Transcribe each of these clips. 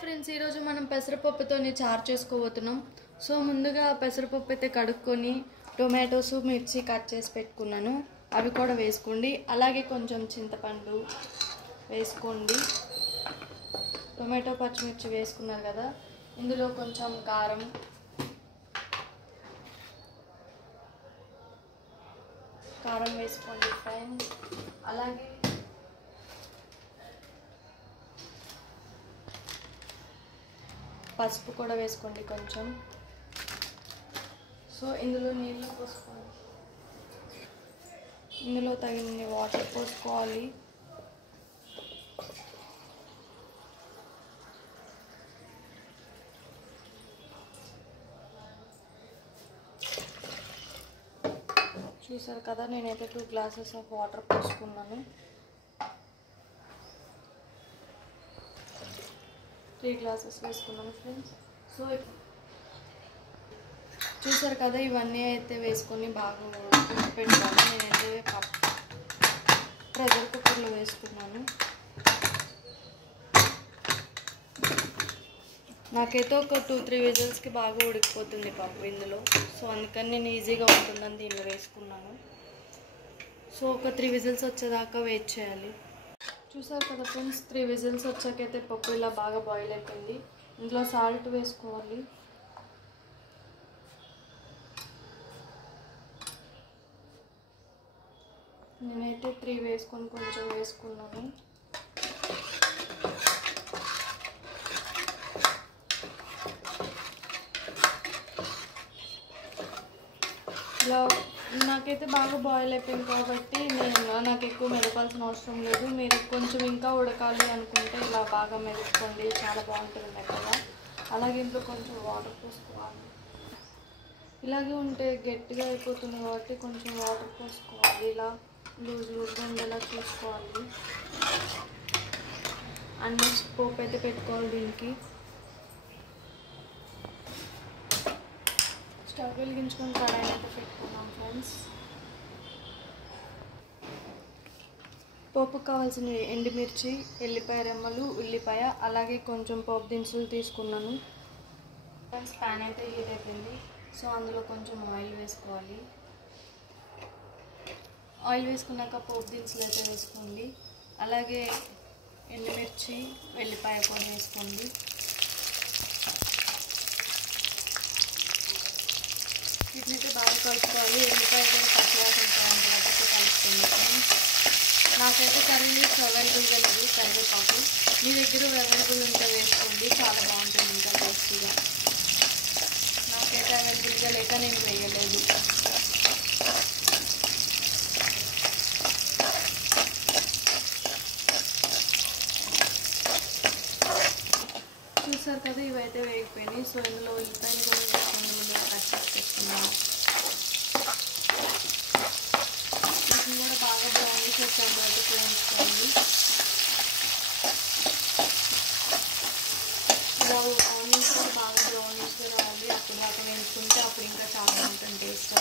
Friends, ఈరోజు మనం పెసరపప్పుతోని చారు చేసుకోబోతున్నాం. సో ముందుగా పెసరపప్పు అయితే కడుక్కొని టొమాటోస్ మిర్చి కట్ చేసి పెట్టుకున్నాను. అవి కూడా వేసుకోండి. అలాగే కొంచెం చింతపండు వేసుకోండి. టొమాటో పచ్చిమిర్చి వేసుకున్నారు కదా, ఇందులో కొంచెం కారం వేసుకోండి ఫ్రెండ్స్. అలాగే పసుపు కూడా వేసుకోండి కొంచెం. సో ఇందులో నీళ్ళు పోసుకోండి. ఇందులో తగినన్ని వాటర్ పోసుకోవాలి. చూసారు కదా, నేనైతే 2 గ్లాసెస్ ఆఫ్ వాటర్ పోసుకున్నాను. 3 గ్లాసెస్ వేసుకున్నాను ఫ్రెండ్స్. సో చూసారు కదా, ఇవన్నీ అయితే వేసుకొని బాగా పెట్టుకోవాలి. నేనైతే ప్రెషర్ కుక్కర్లో వేసుకున్నాను. నాకైతే ఒక 2-3 విజిల్స్కి బాగా ఉడికిపోతుంది పప్పు ఇందులో. సో అందుకని నేను ఈజీగా ఉంటుందని దీన్ని వేసుకున్నాను. సో ఒక 3 విజిల్స్ వచ్చేదాకా వెయిట్ చేయాలి. చూసారు కదా ఫ్రెండ్స్, 3 విజిల్స్ వచ్చాకైతే పప్పు ఇలా బాగా బాయిల్ అయిపోయింది. ఇందులో సాల్ట్ వేసుకోవాలి. నేనైతే 3 వేసుకొని కొంచెం వేసుకున్నాను. ఇలా నాకైతే బాగా బాయిల్ అయిపోయింది కాబట్టి నాకు ఎక్కువ మెదపాల్సిన అవసరం లేదు. మీరు కొంచెం ఇంకా ఉడకాలి అనుకుంటే ఇలా బాగా మెదుపుకోండి, చాలా బాగుంటుంది మెత్తగా. అలాగే ఇంట్లో కొంచెం వాటర్ పోసుకోవాలి. ఇలాగే ఉంటే గట్టిగా అయిపోతుంది కాబట్టి కొంచెం వాటర్ పోసుకోవాలి. ఇలా లూజ్గా ఉండేలా చూసుకోవాలి. అండ్ నెక్స్ట్ పోపు అయితే పెట్టుకోవాలి. దీనికి స్టవ్ వెలిగించుకొని కడాయి అయితే పెట్టుకున్నాం ఫ్రెండ్స్. పోపుకు కావాల్సిన ఎండుమిర్చి, ఎల్లిపాయ రెమ్మలు, ఉల్లిపాయ, అలాగే కొంచెం పోపు దినుసులు తీసుకున్నాను ఫ్రెండ్స్. ప్యాన్ అయితే హీట్ అయిపోయింది. సో అందులో కొంచెం ఆయిల్ వేసుకోవాలి. ఆయిల్ వేసుకున్నాక పోపు దినుసులు అయితే వేసుకోండి. అలాగే ఎండుమిర్చి, ఎల్లిపాయ కూడా వేసుకోండి. వీటినైతే బాగా కలుపుకోవాలి. ఎల్లిపాయ కూడా పచ్చివాసన పోయేంతవరకు కలుపుకోండి. నాకైతే కర్రీ లీవ్స్ అవైలబుల్గా లేదు, కరివేపాకు. మీ దగ్గర అవైలబుల్ ఉంటే వేసుకోండి, చాలా బాగుంటుంది ఇంకా టేస్టీగా. నాకైతే అవైలబుల్గా లేక నేను వేయలేదు. చూసారు కదా, ఇవైతే వేగిపోయినాయి. సో ఇందులో ఉల్లిపాయలు కూడా వేసుకోండి. ముందుగా కట్ చేసి పెట్టుకున్నాను. వీటిని కూడా బాగా బ్రౌనిష్ వచ్చేంత వరకు వేయించుకోండి. ఇలా ఆనియన్స్ కూడా బాగా బ్రౌనిష్గా రావాలి. అప్పుడు దాకా వేయించుకుంటే అప్పుడు ఇంకా చాలా బాగుంటుంది టేస్ట్.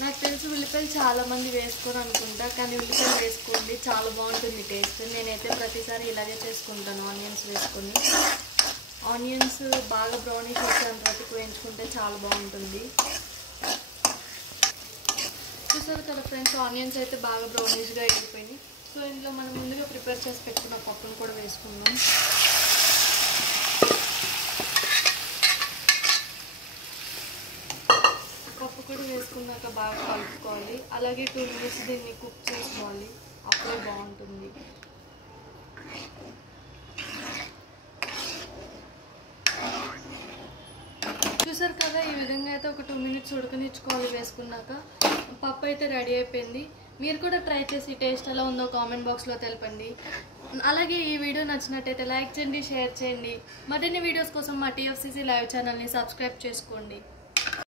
నాకు తెలిసి ఉల్లిపాయలు చాలామంది వేసుకోరు అనుకుంటా, కానీ ఉల్లిపాయలు వేసుకోండి, చాలా బాగుంటుంది టేస్ట్. నేనైతే ప్రతిసారి ఇలాగే చేసుకుంటాను, ఆనియన్స్ వేసుకొని. ఆనియన్స్ బాగా బ్రౌనిష్ వచ్చేంత వరకు వేయించుకుంటే చాలా బాగుంటుంది. చూసారు కదా ఫ్రెండ్స్, ఆనియన్స్ అయితే బాగా బ్రౌనిష్గా అయిపోయినాయి. సో ఇందులో మనం ముందుగా ప్రిపేర్ చేసి పెట్టుకున్న పప్పును కూడా వేసుకుందాం. పప్పు కూడా వేసుకున్నాక బాగా కలుపుకోవాలి. అలాగే 2 మినిట్స్ దీన్ని కుక్ చేసుకోవాలి, అప్పుడే బాగుంటుంది. చూసారు కదా, ఈ విధంగా అయితే ఒక 2 మినిట్స్ ఉడకనిచ్చుకోవాలి. వేసుకున్నాక పప్పు అయితే రెడీ అయిపోయింది. మీరు కూడా ట్రై చేసి టేస్ట్ ఎలా ఉందో కామెంట్ బాక్స్లో తెలపండి. అలాగే ఈ వీడియో నచ్చినట్టయితే లైక్ చేయండి, షేర్ చేయండి. మరిన్ని వీడియోస్ కోసం మా TFCC లైవ్ ఛానల్ని సబ్స్క్రైబ్ చేసుకోండి.